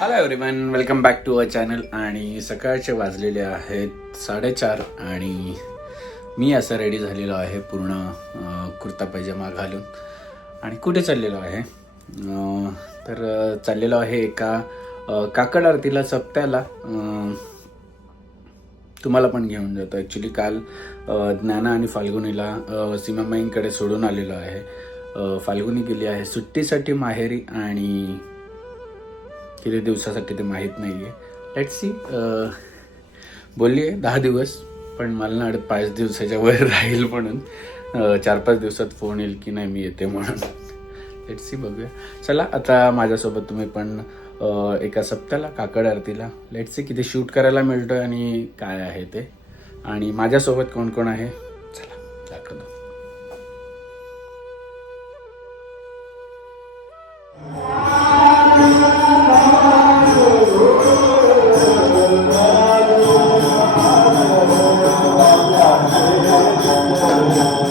hello everyone welcome back to a channel आणि सकाळचे वाजलेले आहेत साडेचार आणि मी असं रेडी झालेलो आहे पूर्ण कुर्ता पायजमा घालून. आणि कुठे चाललेलो आहे? तर चाललेलो आहे एका काकड आरतीला सप्त्याला. तुम्हाला पण घेऊन जातो. ॲक्च्युली काल ज्ञाना आणि फाल्गुनीला सीमामाईंकडे सोडून आलेलो आहे. फाल्गुनी गेली आहे सुट्टीसाठी माहेरी आणि किती दिवसासाठी ते माहीत नाही आहे लेट सी बोलली आहे दहा दिवस पण मला ना वाटत पाच दिवसाच्या वर राहील म्हणून. चार पाच दिवसात फोन येईल की नाही मी येते म्हणून. लेट सी बघूया. चला आता माझ्यासोबत तुम्ही पण एका सप्त्याला काकड आरतीला. लेट सी किती शूट करायला मिळतोय आणि काय आहे ते. आणि माझ्यासोबत कोण कोण आहे? चला दाखवतो.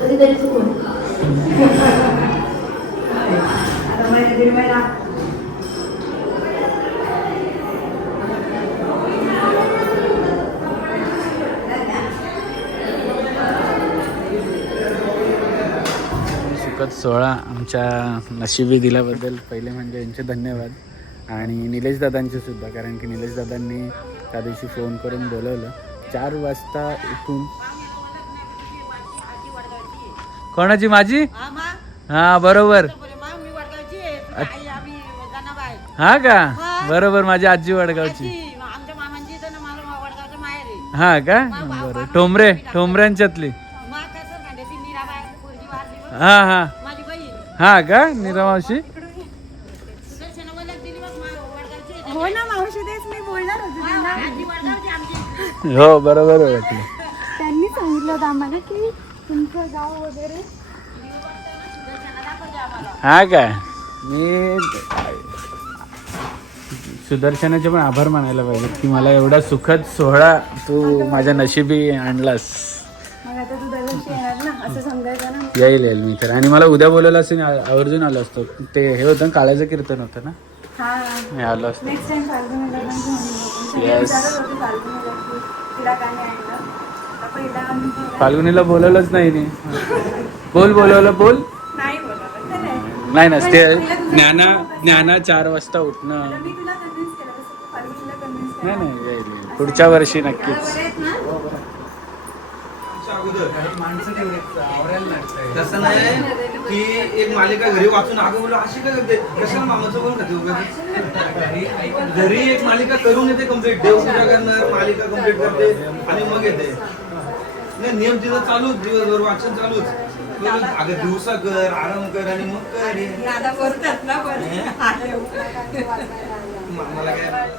कधीतरी चुकून आता महिना दीड महिना सोहळा आमच्या नशिबी दिल्याबद्दल पहिले म्हणजे यांचे धन्यवाद. आणि निलेश दादांचे सुद्धा कारण की निलेश दादांनी त्या दिवशी फोन करून बोलवलं. चार वाजता इथून कोणाची माझी? हा बरोबर. हा का? बरोबर माझी आजी वडगावची. हा का? बरं ठोंबरे ठोंबऱ्यांच्यातली. हा हा. हा का? निरामावशी सुदर्शन वल्लभ दिली बघ मा- वडगावची आहे. हो ना मावशी तेच मी बोलणार होते त्यांना. आजी वडगावची आमची. हो बरोबर वाटलं. त्यांनी सांगितलं होतं आम्हाला की तुमचं गाव वगैरे? हा काय? मी सुदर्शनाचे पण आभार मानायला पाहिजे की मला एवढा सुखद सोहळा तू माझ्या नशिबी आणलास. मग आता तू दरवर्षी येणार ना? असं समजायचं ना? येईल येईल मी तर आणि मला उद्या बोलवलं असेल आवर्जून आलो असतो. ते हे होतं ना, काळाचं कीर्तन होतं ना? हा. मी आलो असतो. नेक्स्ट टाइम तिला नाही आणलं. आम्ही फाल्गुनीला बोलवलंच नाही. बोल बोलवलं बोल. नाही ना ते ज्ञाना ज्ञाना चार वाजता उठणं. नाही नाही. पुढच्या वर्षी नक्कीच. तसं नाही. की एक मालिका घरी वाचून अगं बोललो अशी काय करते? कशाला मामाचं पण खाते उगाच? घरी एक मालिका करून येते कंप्लीट देवपूजा करणार मालिका कंप्लीट करते आणि मग येते. नाही नियम तिथं चालूच दिवसभर वाचन चालूच. अगं दिवसा कर आराम कर आणि मग कर हे. नादा करतात ना पण म- मला काय?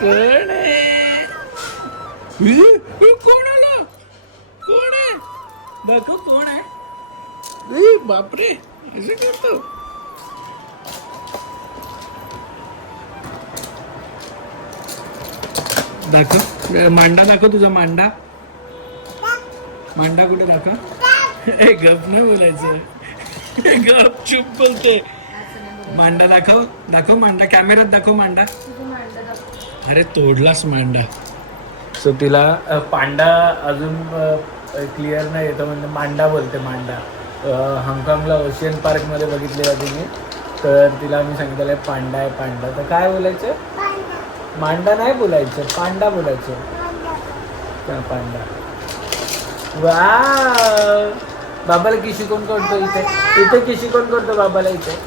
कोण आहे? कोण आलं कोण आहे? दाखव कोण आहे? बापरे असं करतो. दाखव. मांडा दाखव तुझा मांडा. मांडा कुठे दाखव? ए गप नाही बोलायचं. गप चुप बोलते. मांडा दाखव. दाखव मांडा. कॅमेऱ्यात दाखव मांडा. अरे तोडलास मांडा. सो तिला पांडा अजून क्लिअर नाही येतं म्हणजे मांडा बोलते मांडा. हाँगकाँगला ओशियन पार्कमध्ये बघितलेला तिने. तर तिला मी सांगितलं पांडा आहे पांडा. तर काय बोलायचं? मांडा नाही बोलायचं पांडा बोलायचं. हा, पांडा. वा बाबाला किशी कोण करतो इथे? इथे किशी कोण करतो बाबाला इथे?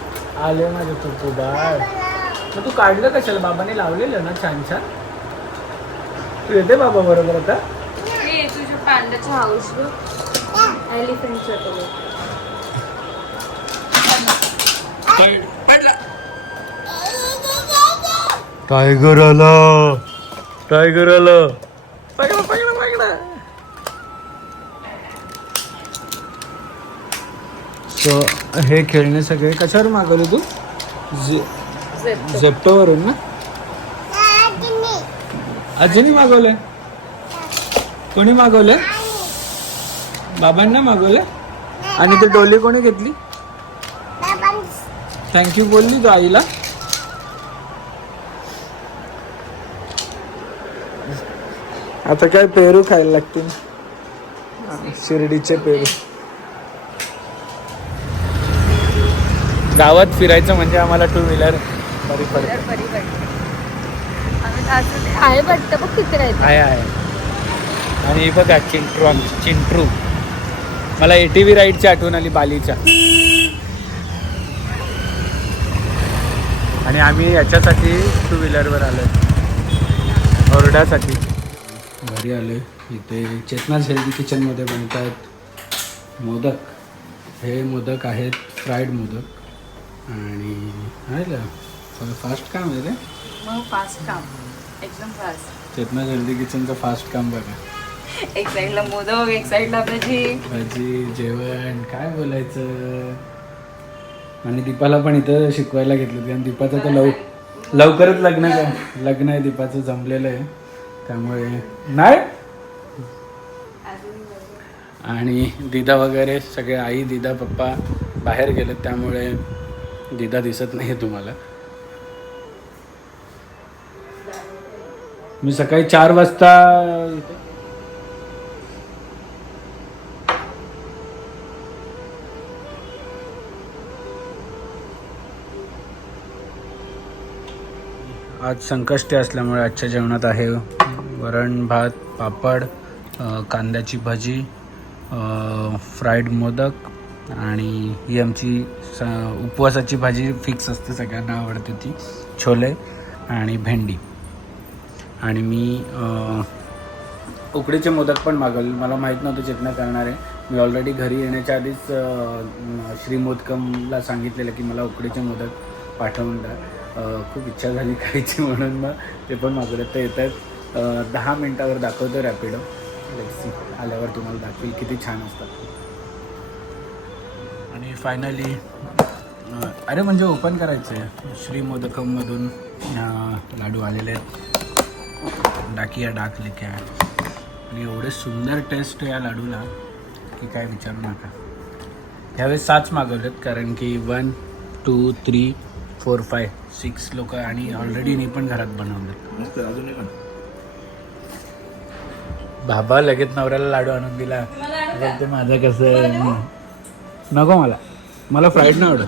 आले माझे कुकू बाळ मग तू काढलं कशाला? बाबाने लावलेलं ना छान छान. तू येते बाबा बरोबर आता? तुझ्या पांड्याचा हाऊस एलिफंटचं टायगर आला टायगर आला पकडा पकडा पकडा. सो हे खेळणे सगळे कशावर मागवले तू? झेप्टोवरून ना? आजीने मागवले कोणी मागवलं बाबांना मागवलं आणि ती डोली कोणी घेतली? थँक्यू बोलली तू आईला. आता काय पेरू खायला लागतील? शिर्डीचे पेरू. गावात फिरायचं म्हणजे आम्हाला टू व्हीलर बरी पडते. आहे वाटतं बघ किती आहे आहे. आणि हे बघा चिंट्रू आमची चिंट्रू. मला ए टी व्ही राईडची आठवण आली बालीच्या. आणि आम्ही याच्यासाठी टू व्हीलरवर आलो ओरडासाठी. घरी आले. इथे चेतनाच हेल्दी किचनमध्ये बनत आहेत मोदक. हे मोदक आहेत फ्राईड मोदक. आणि फास्ट काम आहे रे. फास्ट काम. एकदम फास्ट. चेतनाच हेल्दी किचनचं फास्ट काम बघा. एक साईडला मोदक एक साईडला भजी. भाजी जेवण काय बोलायचं? आणि दीपाला पण इथं शिकवायला घेतलं कारण दीपाचं तर लव लवकरच लग्न लग्न आहे. दीपाचं जमलेलं आहे. त्यामुळे नाही. आणि दिदा वगैरे सगळे आई दिदा पप्पा बाहेर गेलेत त्यामुळे दिदा दिसत नाही तुम्हाला. मी सकाळी चार वाजता आज संकष्टी असल्यामुळे आजच्या जेवणात आहे वरण भात पापड कांद्याची भजी फ्राईड मोदक आणि ही आमची स उपवासाची भाजी फिक्स असते सगळ्यांना आवडते ती छोले आणि भेंडी. आणि मी उकडीचे मोदक पण मागवले. मला माहीत नव्हतं चेतना करणार आहे. मी ऑलरेडी घरी येण्याच्या आधीच श्री मोदकमला सांगितलेलं की मला उकडीचे मोदक पाठवून द्या. खूप इच्छा झाली खायची म्हणून मग ते पण मागवले. तर येत आहेत दहा मिनटावर दाखवतो रॅपिडो. सी आल्यावर तुम्हाला दाखवेल किती छान असतात. आणि फायनली अरे म्हणजे ओपन करायचं आहे श्री मोदकममधून लाडू आलेले आहेत. डाकिया डाक लेके आहे आणि एवढे सुंदर टेस्ट या लाडूला की काय विचारू नका. ह्यावेळेस सातच मागवलेत कारण की one two three four five six लोक आणि ऑलरेडी मी पण घरात बनवले बाबा लगेच नवऱ्याला लाडू आणून दिला. बोलते माझं कसं आहे. नको मला. मला फ्राईड नाही आवडत.